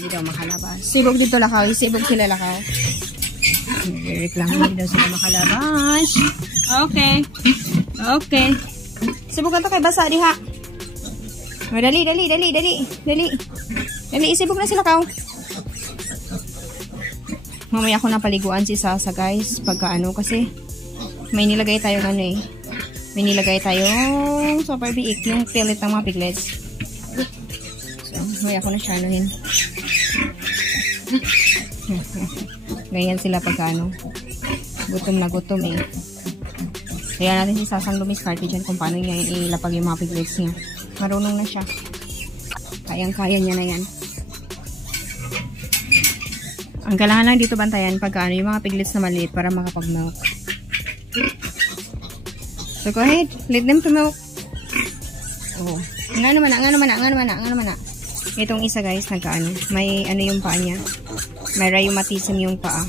Hindi daw makalabas. Sibog dito lakaw. Sibog sila lakaw. Reklamo hindi daw sila makalabas. Okay. Okay. Sibog ka to kay basa diha. Dali. Dali, isibog na sila kaw. Mamaya ako napaliguan si Sasa guys. Pagka ano kasi may nilagay tayong ano eh. May nilagay tayong super biik. Yung pellet ng mga piglets. So, mamaya ako na siya anuhin. Ganyan sila pagka ano. Gutom na gutom eh. Kaya natin si Sasang lumiskarte dyan kung paano niya ilapag yung mga piglets niya. Marunong na siya. Kayang-kaya niya na yan. Ang kailangan lang dito bantayan pagka ano, yung mga piglets na maliit para makapag-milk. So go ahead, let them to milk. Oh, nga naman na. Itong isa guys, nagkaano, may ano yung paa niya. May rheumatism yung paa.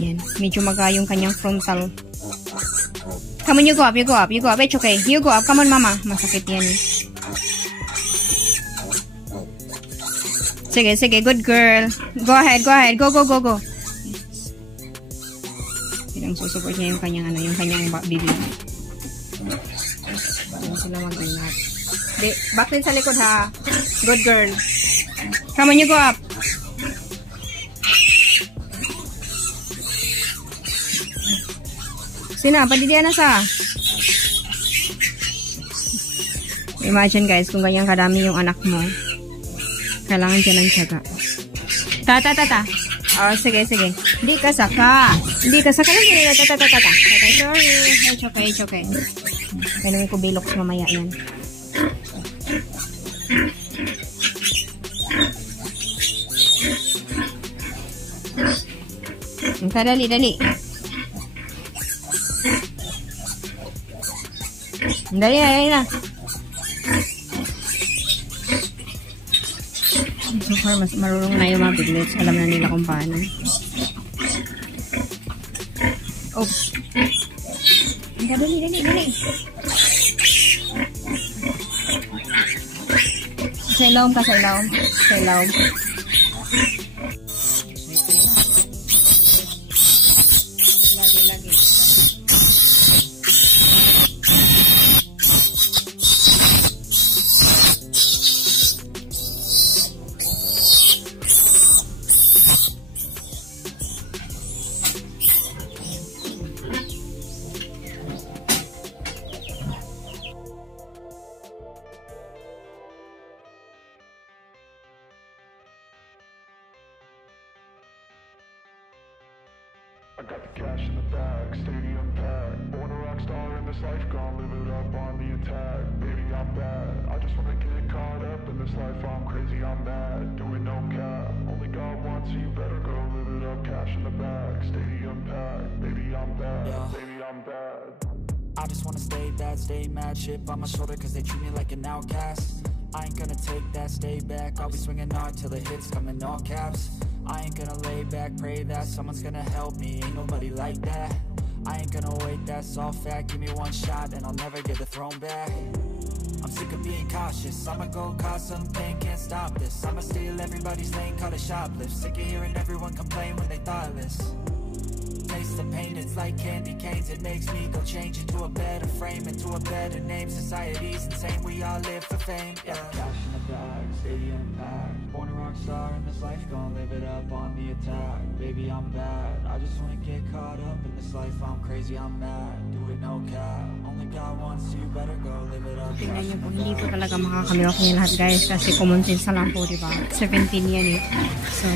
Yan, medyo maga yung kanyang frontal. Come on, you go up. It's okay. You go up. Come on, mama. Masakit yan eh. Sige. Good girl. Go ahead. Go. Pinang-susupport niya yung kanyang, ano, yung kanyang bibig. Yan sila mag-ingat. Back din sa likod, ha. Good girl. Come on, you go up. Sina, padidiyan na sa. Imagine guys, kung ganyan kadami yung anak mo. Kailangan dyan ng tiyaga. Ta. Oh, sige. Hindi ka saka. Ta. Sorry. It's okay. Kailangan ko biloks mamaya yan. Dali. Dali na. So far, mas marunong na yung mga piglets. Alam na nila kung paano. Oops. Dali. Sa ilawom. Lagi. I got the cash in the bag, stadium packed. Born a rock star in this life, gonna live it up on the attack. Baby, I'm bad, I just wanna get caught up in this life. I'm crazy, I'm mad, doing no cap. Only God wants you, better go live it up. Cash in the bag, stadium packed. Baby, I'm bad, baby, I'm bad. I just wanna stay bad, stay mad. Chip on my shoulder cause they treat me like an outcast. I ain't gonna take that, stay back. I'll be swinging hard till the hits come in all caps. I ain't gonna lay back, pray that someone's gonna help me. Ain't nobody like that. I ain't gonna wait, that's all fact. Give me one shot and I'll never get the throne back. I'm sick of being cautious. I'ma go cause something, can't stop this. I'ma steal everybody's lane, call it shoplift. Sick of hearing everyone complain when they thoughtless. Taste the pain, it's like candy canes. It makes me go change into a better frame, into a better name. Society's insane, we all live for fame. Yeah. Cash in the bag, stadium packed. Born a rock star in this life, gonna live it up on the attack. Baby, I'm bad, I just wanna get caught up in this life. I'm crazy, I'm mad, do it no cap. Only God wants you, better go live it up. Tingnan nyo po, hindi po talaga makakamilok niya lahat guys. Kasi common sense na lang po, diba? 17 yan eh. So,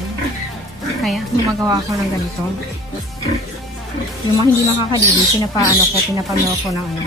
kaya gumagawa ako ng ganito. Yung mga hindi makakadili, pinapamilk ko ng ano.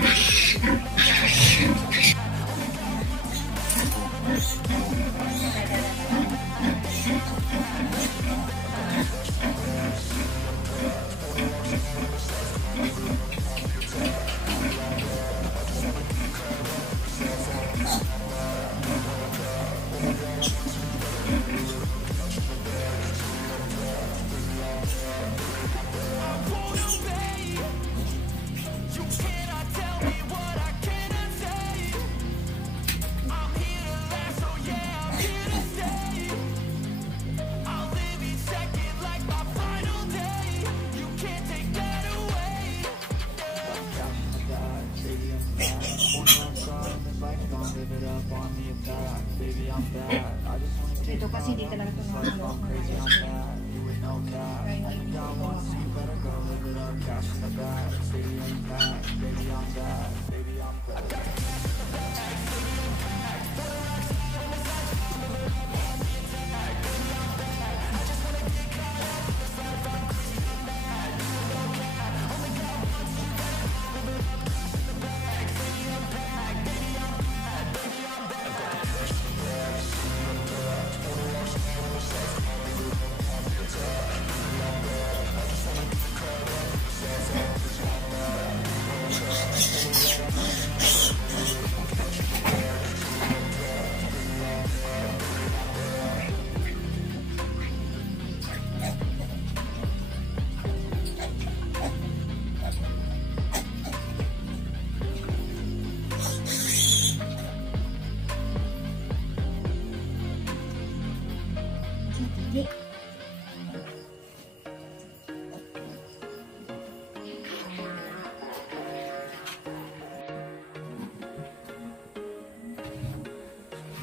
I'm bad. I just wanna get Ito kasi di talaga ito life all crazy, I'm bad. You with no cap. Got one, so you better go live it up. Cash in the bag, stadium packed. Baby, I'm bad. Baby, I'm bad.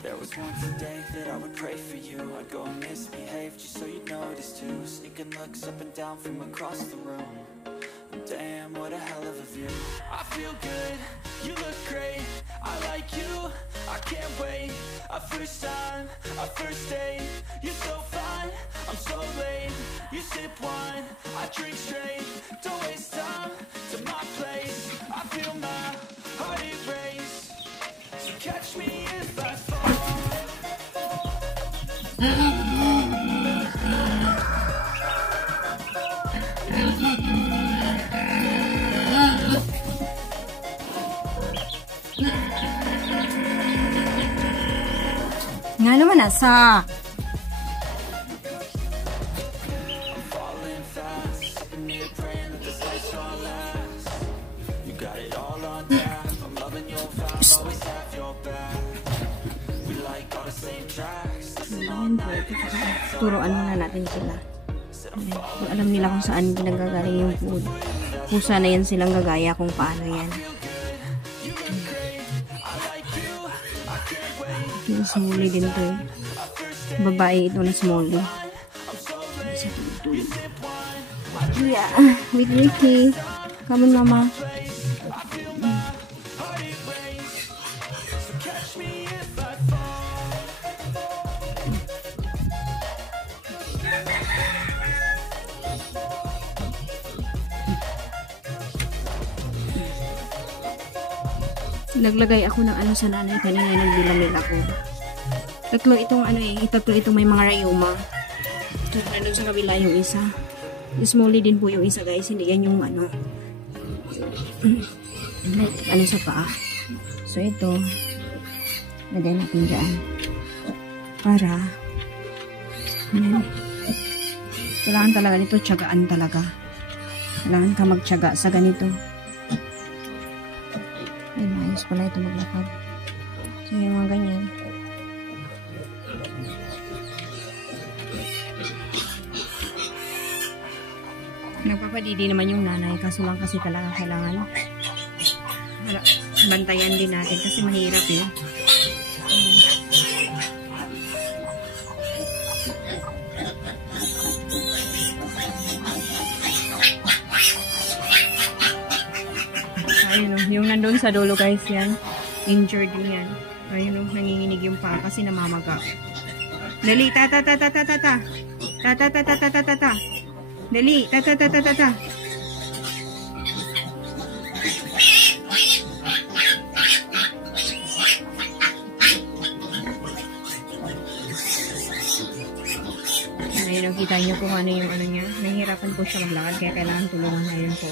There was once a day that I would pray for you. I'd go and misbehave just so you'd notice too. Sneaking looks up and down from across the room. Damn, what a hell of a view. I feel good, you look great. I like you, I can't wait. A first time, a first date. You're so fine, I'm so late. You sip wine, I drink straight. Don't waste time to my place. I feel my heart erase. So catch me if I fall. Nga naman nasa. I'm falling fast, sitting here praying that this life's gonna last. You got it all on tap. I'm loving your vibe, always have your back. We like all the same tracks. Listen all night. Turuan muna natin sila. Kung alam nila kung saan ginagagaling yung food. Kung sana yan silang gagaya kung paano yan. Yung smoothie din to eh. Babae ito na smoothie. Yeah, with Ricky. Come on, mama. Naglagay ako ng ano sa nanay kanina, nagbilamil ako. Tatlo itong may mga rayuma. Nandun sa kabila yung isa. Smoothie din po yung isa, guys. Hindi yan yung ano. Ano sa paa. So ito, lagay natin dyan. Para kailangan talaga nito, tiyagaan talaga. Kailangan ka magtiyaga sa ganito. Ay, maayos pala ito maglakad. So, yung mga ganyan. Nagpapadidi naman yung nanay. Kaso lang kasi talaga kailangan bantayan din natin kasi mahirap eh. Ayun, yung nandun sa dulo, guys, yan. Injured din yan. Ayun, nanginginig yung paa kasi namamaga. Dali, tata. Dali, tata. Ayun, kita nyo kung ano yung ano niya. Nahihirapan po siya maglakad kaya kailangan tulungan na yun po.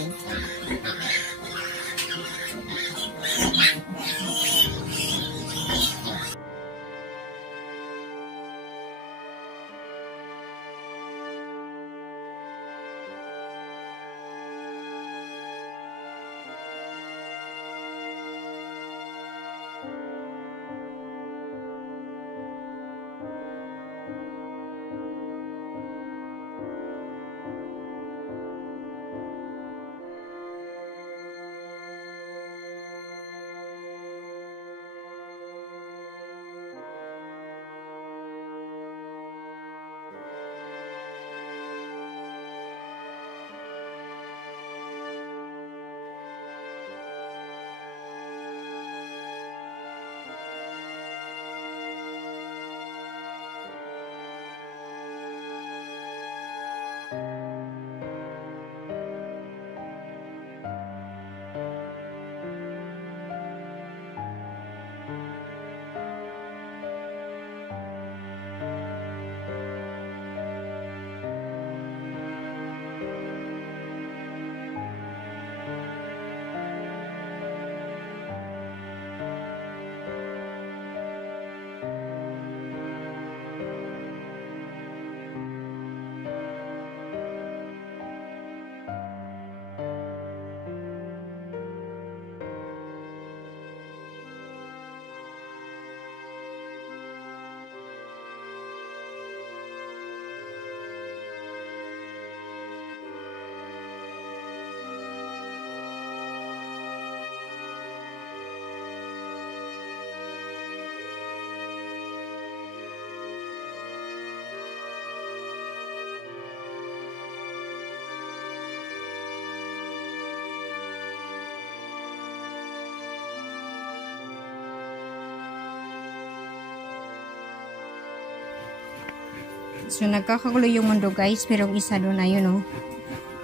So, nagkakagulo yung mundo, guys. Pero yung isa doon na yun, oh.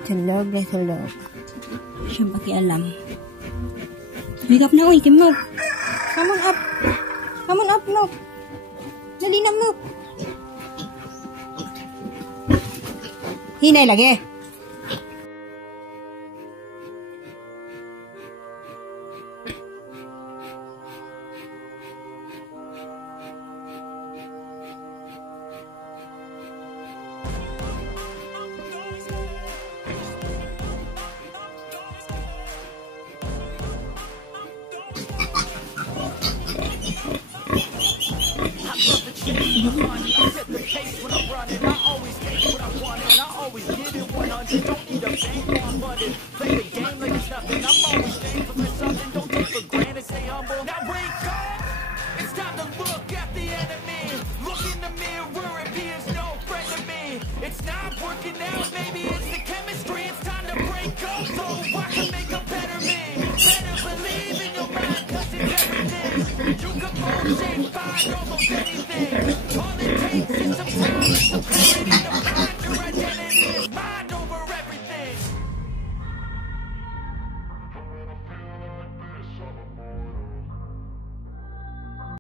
Tulog na tulog. Siyang pakialam. Wake up na, uy. Kim Nook. Come on up. Come on up, Nook. Dali na, Nook. Hinay lagi.